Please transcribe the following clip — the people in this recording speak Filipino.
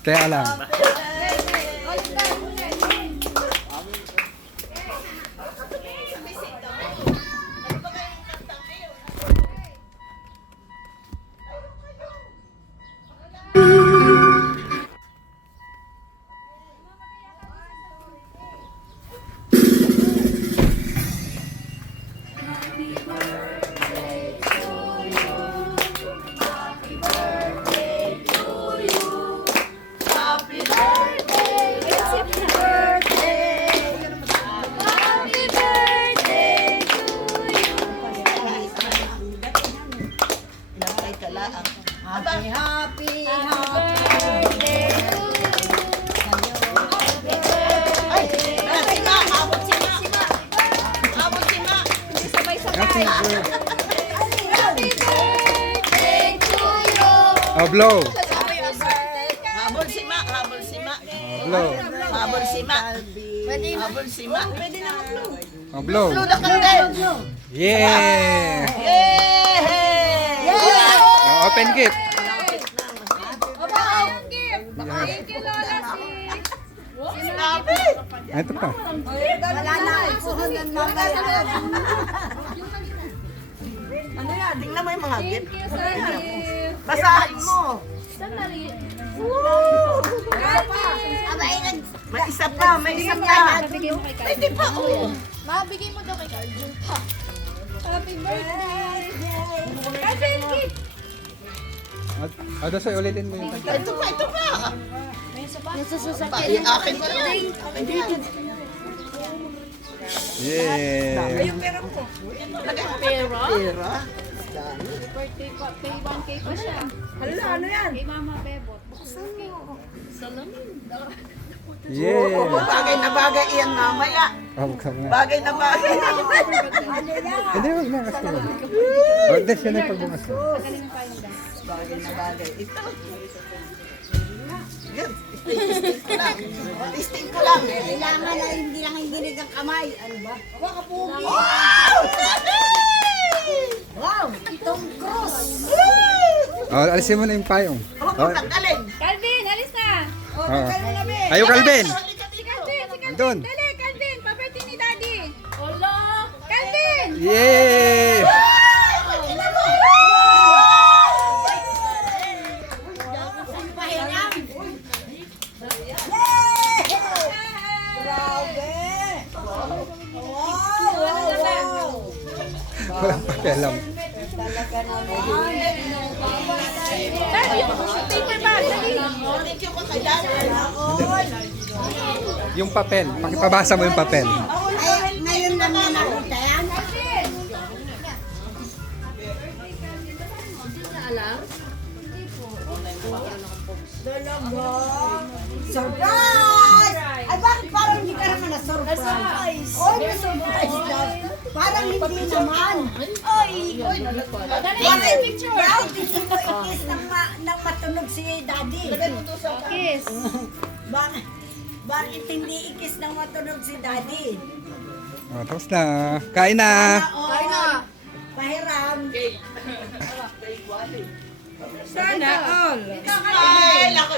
Kaya lang. Happy, happy, birthday to you. Ay, si Ma, abot si Ma. Abot si Ma. Hindi sabay-sabay. Happy birthday to you. Oh, blow. Habol si Ma, habol si Ma. Blow. Habol si Ma. Habol si Ma. Pwede na mag-blow. Oh, blow. Blow na candle. Yeah! Yay! Oh, open gift. Thank you, Lola. Sinabi. Ito pa. Wala na. Puhunan mamaya. Ano yan? Tingnan mo yung mga gift. Thank you, Sahib. Basahin mo. Sandali. May isa pa, may isa pa. Mabigay mo kay Carl. Hindi pa, oh. Mabigay mo daw kay Carl. Happy birthday. Carl, gift. Ada sa'yo, ulitin mo yung kanta. Ito pa, ito pa. May isa pa? Yung Pa, akin pa yan. Akin yan. Yeah! Yung pera mo. Lagay mo. Pera? Pera? Birthday pa. Pay 1K pa siya. Hala, ano yan? Kay Mama Bebot. Salamin. Yeah! Bagay na bagay iyan mamaya. Oh, buksan mo na. Bagay na bagay. Hindi, wag na kasi. Wag na siya na pagbukas mo. Galing pa yung dance. Bagay na bagay. Ito. Yan. Testing ko lang. Testing ko lang. Kailangan na hindi lang higinig ang kamay. Ano ba? Waka pugi. Wow! Wow! Itong cross. Oh, alisin mo na yung payong. Huwag mo tanggalin. Calvin, alis na. Oh. Tayo, Calvin! Si Calvin, si Calvin. Doon! Dali, Calvin. Pa-birthday ni Daddy. Hola. Calvin. Yeah! Walang pakialam. Daddy, yung paper bag. Dali. Thank you po kay Daddy. Yung papel. Pakipabasa mo yung papel. Ay, ngayon lang na nakita yan. Surprise! Ay, bakit parang hindi ka naman na-surprise? Oh, na-surprise lang. Parang hindi naman. Oy! Bakit? Daw, gusto mo ikis ng matunog si Daddy. Kiss. Bakit hindi ikis ng matunog si Daddy? Oh, tapos na. Kain na. Kain na. Pahiram. Smile ako.